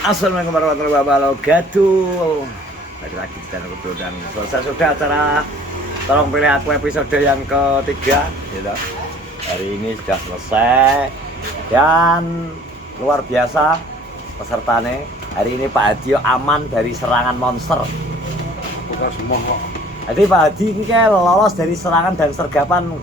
Assalamualaikum warahmatullahi wabarakatuh. Balik lagi di channel Kudu dan selesai sudah acara Tolong Pilih Aku episode yang ketiga gitu. Hari ini sudah selesai dan luar biasa pesertanya. Hari ini Pak Hadi aman dari serangan monster. Bukan semua kok. Jadi Pak Hadi ini kayak lolos dari serangan dan sergapan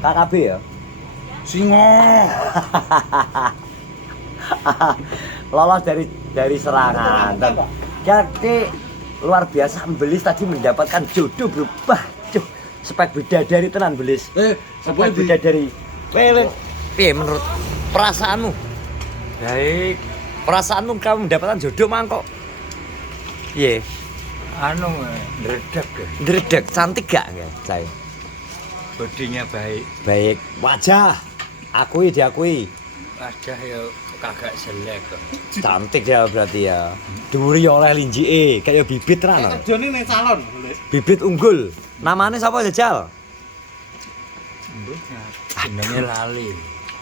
KKB ya. Singo. Lolos dari serangan dan jadi luar biasa Belis tadi mendapatkan jodoh berubah spek bidadari tenan Belis spek bidadari menurut perasaanmu Baik, perasaanmu kamu mendapatkan jodoh mangkok iya anu ndredeg ya. ndredeg cantik gak saya Bodinya baik wajah akui diakui wajah ya kagak jelek kok. cantik ya berarti ya duri oleh linji kayak bibit rana Joni ning salon. bibit unggul namanya siapa jajal Jenenge lali.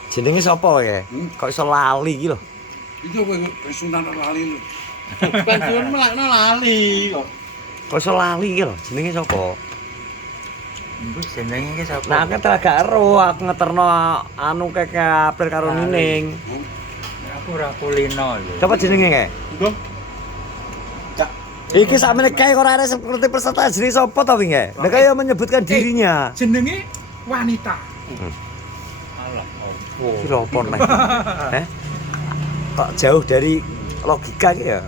jenenge siapa ya kok iso lali gitu Itu pensiunan lali. Pensiun melakno lali kok. kok iso lali gitu jenenge siapa Mbus jenenge ki sapa? nah kan gak ero aku ngeterno anu keke April karo Lali. Nining Aku ora kulino lho. siapa jenenge kae Itu iki sakmene kae ora ada seperti peserta jenenge sapa to wingi nek kaya menyebutkan dirinya Jenenge wanita. Alah, opo? iki lho apa nek kok jauh dari logika ki ya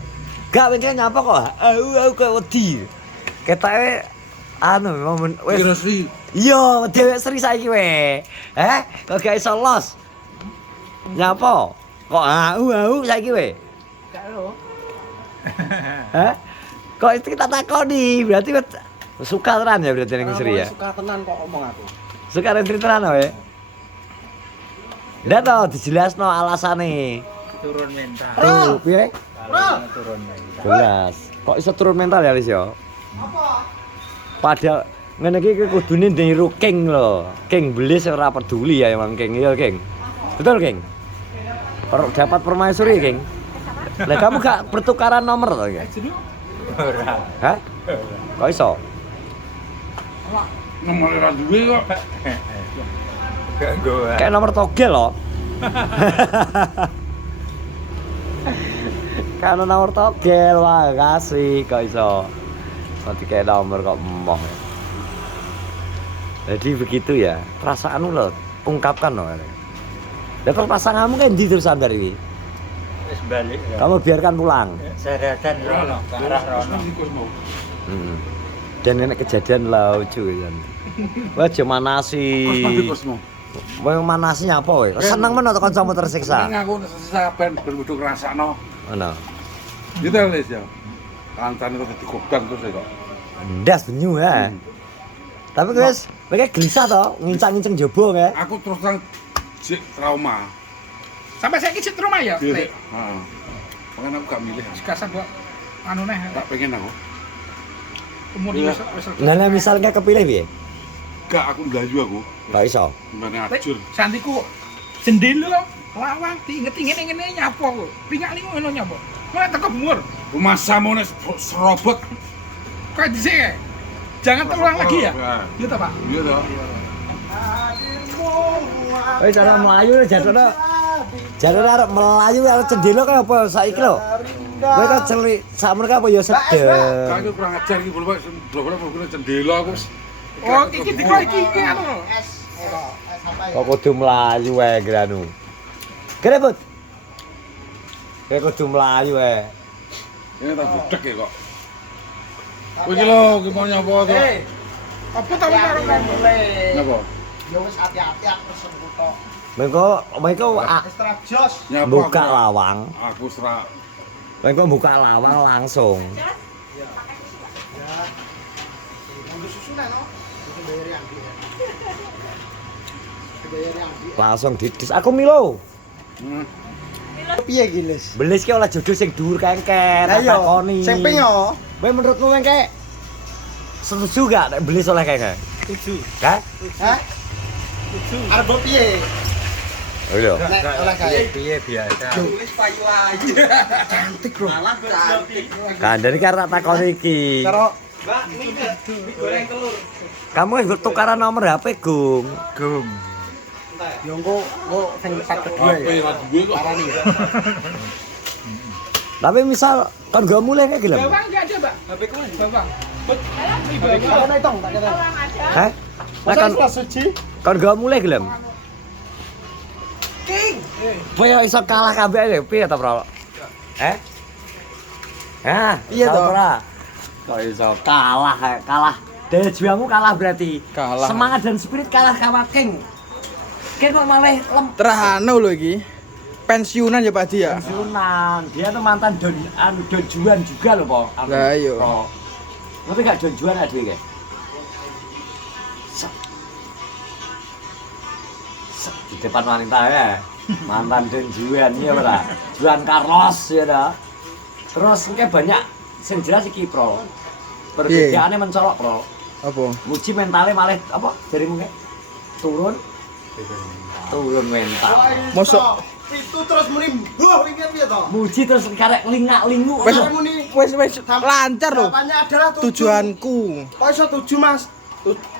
gak wingi nyapa kok aku kok wedi ketoke anu momen wis Irasi. iya dhewek Sri saiki we kok gak iso los nyapa kok saiki we Karo. kok itu kita takoni berarti suka tenan ya berarti ning Sri ya Suka tenan kok omong aku. suka Sri tenan we ndak tau dijelasno alasane Turun mental. tuh piye Kalau turun mental. jelas kok iso turun mental ya Lis ya padahal ngene iki kudune niru King lho. King Belis ora peduli ya emang King ya King. Betul King? Dapat permaisuri King. Lah kamu gak pertukaran nomor to ya? Ora. Hah? Kok iso? Nomor ora duwe kok. Gak goa. Kayak nomor togel loh. Kan nomor togel wah kasih kok iso. Nanti kayak nomor kok emoh. Jadi begitu ya, perasaanmu lo ungkapkan loh. Dan pasanganmu kan di terus andar ini. Wis balik. ya. Kamu biarkan pulang. Seratan rono, ke arah rono. Dan ini kejadian lucu kan. Wah cuma nasi. Kosmo. Wah manasinya apa weh? Seneng men atau kancamu tersiksa? Ning aku saben berwudu ngrasakno. Mana? Gitu Les ya. Kancane kok dadi gobang terus ya kok. Ndas benyu ya. Tapi guys, mereka gelisah toh, ngincang-ngincang jobo ya. Aku terus terang sik trauma. Sampai saiki cit rumah ya, Iya. Lek. Heeh. Makanya aku gak milih. Sekasa buat anu neh. Tak pengen aku. Umur Iya. wis. Nah, misalnya kepilih piye? Gak aku ndayu aku. Gak iso. Gimana Lek, ajur. Santiku jendela lawang diinget-inget ngene nyapo kok. Pingak niku ngono nyapo. Mulai teko umur. Masa mau serobot. Kayak dhisik ya. Jangan terulang lagi ya. Iya ta, Pak? Iya toh. Wis cara melayu jadone. Jadone arep melayu arep cendela kaya apa saiki lho. Kowe kan celik sakmene apa ya Kak sedeng. iki kurang ajar iki blok blok jendela aku. Oh, iki dikok iki anu. Kok kudu melayu wae granu. Kene, Bud. Kowe kudu melayu wae. Ini tak budek ya kok. Kowe iki lho gimana nyapa to? Apa ta wis karo ngomong. Nyapa? Ya wis hati-hati aku pesen kutok. Mengko Extra jos. Nyapa? buka aku? lawang. Aku serak. Mengko buka lawang langsung. Ya. Untuk susunan no. Itu bayar yang dia. Bayar yang dia. Langsung didis. Aku Milo. Piye iki, Lis? Belis ki oleh jodoh sing dhuwur kengken, Lah iya, takoni. sing ping yo. Kowe menurutmu kengke setuju gak nek Belis oleh kengke? Setuju. Hah? Hah? Arep piye? Oh iya. Nek oleh kae. Piye biasa. Cantik, Bro. Cantik. Kandani karena takon iki. Karo Kamu wis tukaran nomor HP, Gung. Gum. yo engko sing tak kedua HP ya. mas gue kok. Parani ya. Tapi misal kon gak mulai kayak gelem. Bawang enggak ada, Mbak. HP ku bawang. Kene tong tak kene. Hah? Nah kan kon gak mulai gelem. King. Koyo iso kalah kabeh ae piye ta, Bro? Hah? Iya toh. Kok iso kalah kalah. Daya juangmu kalah berarti. Kalah. Semangat dan spirit kalah sama King. King kok malah Terhano lho iki. Pensiunan ya Pak Di ya. pensiunan. Dia tuh mantan Don Juan juga loh, Po. Lah iya. Tapi gak Don Juan ada kayak. Di depan wanita ya. Mantan Don Juan ya, Pak. Juan Carlos ya dah. Terus kayak banyak sing jelas iki, Pro. Perbedaannya mencolok, Pro. Apa? Muji mentalnya malah apa? Jarimu kayak turun mental. Mosok Itu terus muni buh wingi piye to? Muji terus karek lingak-lingu. wis lancar loh. Jawabannya adalah Tujuanku. Kok iso tuju, Mas?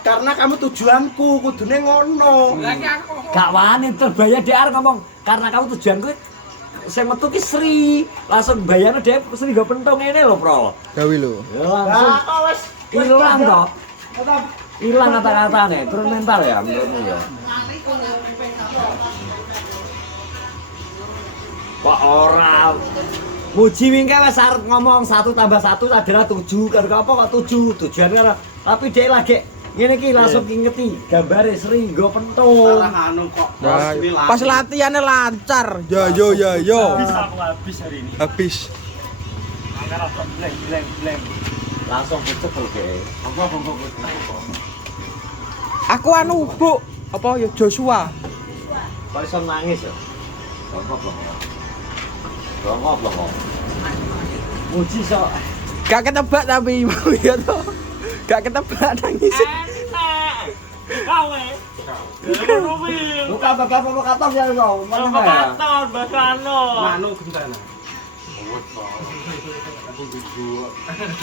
Karena kamu tujuanku, kudune ngono. Lagi aku Gak wani terbayar dia ngomong karena kamu tujuanku saya metu ki Sri langsung bayarnya dia Sri gak pentung ini loh, Bro. Gawi lho. Ya langsung Lah kok wis hilang toh. tetap Hilang kata-katanya, turun mental ya menurutmu ya. Kok ora Muji wingke wis arep ngomong 1 tambah 1 adalah 7 kan apa kok 7 tujuannya ora. Tapi dia lagi ngene iki langsung ngingeti gambare Sri nggo pentung. salah anu kok. Nah, pas latihannya lancar. Ya yo. Aku habis hari ini. Habis. Angkat apa bleng. Langsung pucuk lho ge. Aku anu Bu, apa ya Joshua. Kok iso nangis ya? Bongkok loh. Muji sok. Gak ketebak tapi ya toh. Gak ketebak nangis. Buka provokator ya lo. Provokator Basano. Manu gentana.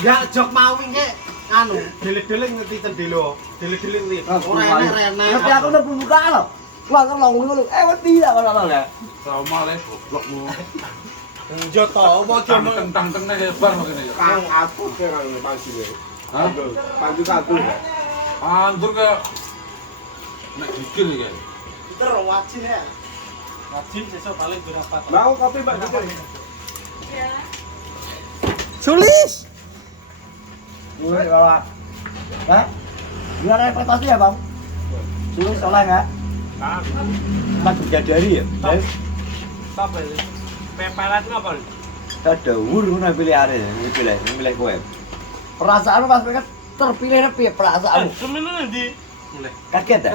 Ya jok mau wingi anu, delik-delik ngerti cendelo. Delik-delik ngerti. Ora enek rene. Tapi aku udah buka lo. Lah kan ngono. Wedi ya kalau ya. Trauma le goblokmu. Yo to, apa cuma Tentang lebar makanya ya. Kang aku kira pasti le. Hah? Panju aku. Antur ke nek dikir iki. Kita wajib ya. Wajib sesuk paling berapa? Mau kopi Mbak Dikir. Sulis. Mulai kalau. Hah? Gimana reputasi ya, Bang? Sulit soleh enggak? Kan bidadari ya? Apa itu? Pepelet ngapa? Ada ngono pilih are, pilih kowe. Perasaan pas mereka terpilih piye perasaan? Semene ndi? Kaget ya?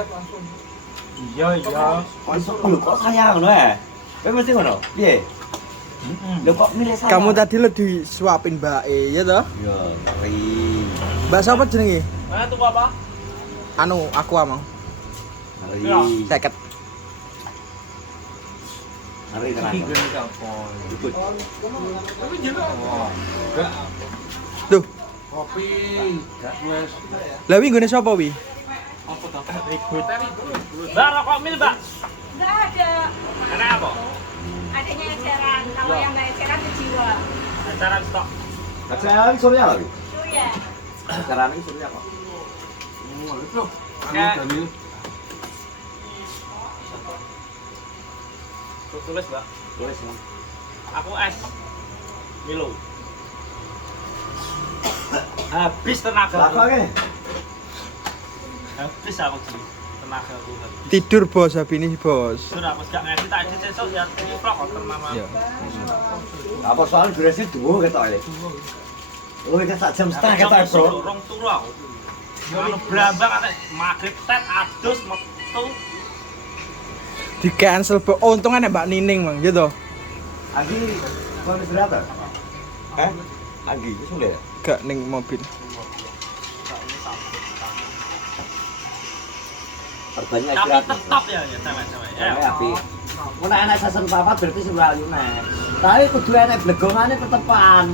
Iya. Kok saya ngono ya? Kowe mesti ngono. Piye? Lho kok milih saya? Kamu tadi lo disuapin Mbak E, ya toh? Ya, ngeri. Mbak siapa jenenge? Tuku apa? Anu, aku amang. Ngeri. 50. Ngeri tenan. Ikut. Duh, Kopi. Wes. lah wi nggone sapa wi? Mbak, rokok mil, Mbak. Nggak ada. Karena apa? Adanya eceran. Kalau yang nggak eceran ke jiwa. Acara stok. Acara surya lagi. Surya. Acara ini surya kok. Oh, itu. Anu Kayak- Daniel. Tulis, Mbak. Tulis. Aku es. Milo. Habis tenaga. Lakone. Habis aku jadi tenaga aku habis. Tidur bos habis ini bos. Sudah aku gak ngerti tak edit sesuk ya vlog kok teman. Ya. Apa soal durasi dua ketok iki. Oh, iki sak jam setengah ketok, Bro. Rong turu aku. Anu brambang ate magrib tet adus metu. Di cancel bos. Oh, untungan Mbak Nining mang, gitu. Agi, kau istirahat? Hah? Agi, sudah. Gak ning mobil. Perbanyak Tapi istirahat. tetap ya cewek-cewek ya. Cewek api. Nek enek season 4 berarti semlayu nek. Tapi kudu enek blegongane tetepan.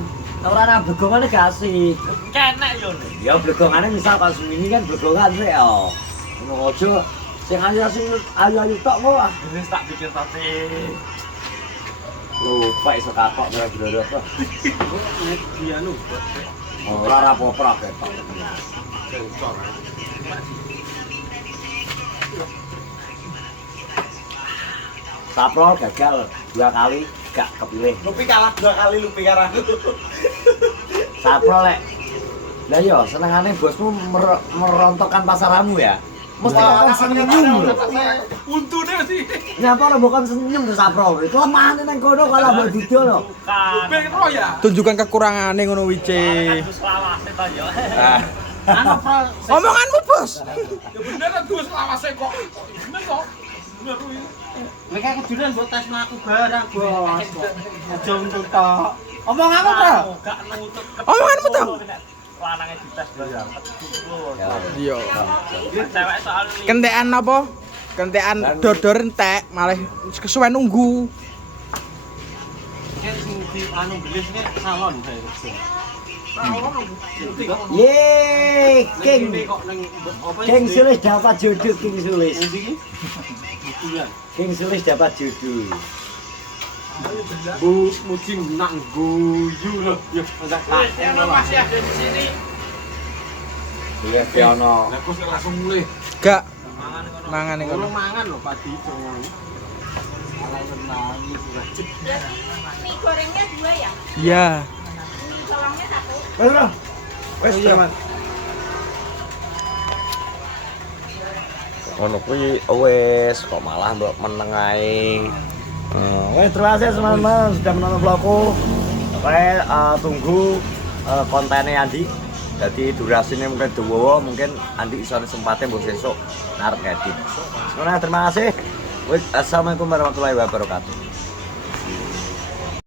Ora ana blegongane gak asik. Kenek yo. Ya blegongane misal pas mini kan blegongan rek yo. Ngono aja sing ayu-ayu tok kok. Wis tak pikir tadi. Lupa iso takok ora gloro apa. Dia nu. Ora apa-apa ketok. Saprol gagal 2 kali gak kepilih. Lupi kalah 2 kali Lupi karo aku. Saprol lek. Lah yo senengane bosmu merontokkan pasaramu ya. Mesti kon senyum lho. Untune sih. Nyapa ora bukan senyum to Saprol. Kelemahane nang kono kalau mbok didol lho. Bukan. Bero ya. Tunjukkan kekurangannya ngono wice. Wis selawase to yo. Anu Pro. Omonganmu, Bos. Ya bener lah dua selawase kok. Bener kok. Bener kuwi. Mereka kejuran buat tes melaku barang bos. Aja untuk tok. Omong apa Pro? Gak nutup. Omonganmu to. Lanange dites barang. Iya. Cewek soal Kentekan apa? Kentekan dodor entek, malah kesuwen nunggu. Kayak sing di anu belis nih salon saya. Yeay, King. Kok nang apa King Sulis dapat jodoh King Sulis. iki? Bukuan. King Sulis dapat jodoh. Bu musim nang guyu loh. Ya enggak Yang masih ada di sini. Iya, Piono. Lah kok langsung mulai. Gak mangan iku. Kalau mangan loh padi cowok. Malah nangis. Berarti mie gorengnya 2 ya? Iya. Mie colongnya 1. Wes, Bro. Wes, Mas. Ngono kuwi wes kok malah mbok meneng ae. Wes terima kasih teman-teman sudah menonton vlogku. Oke, tunggu kontennya Andi. Jadi durasinya mungkin dawa, mungkin Andi iso sempatnya mbok sesuk arep ngedit. Semoga terima kasih. Assalamualaikum warahmatullahi wabarakatuh.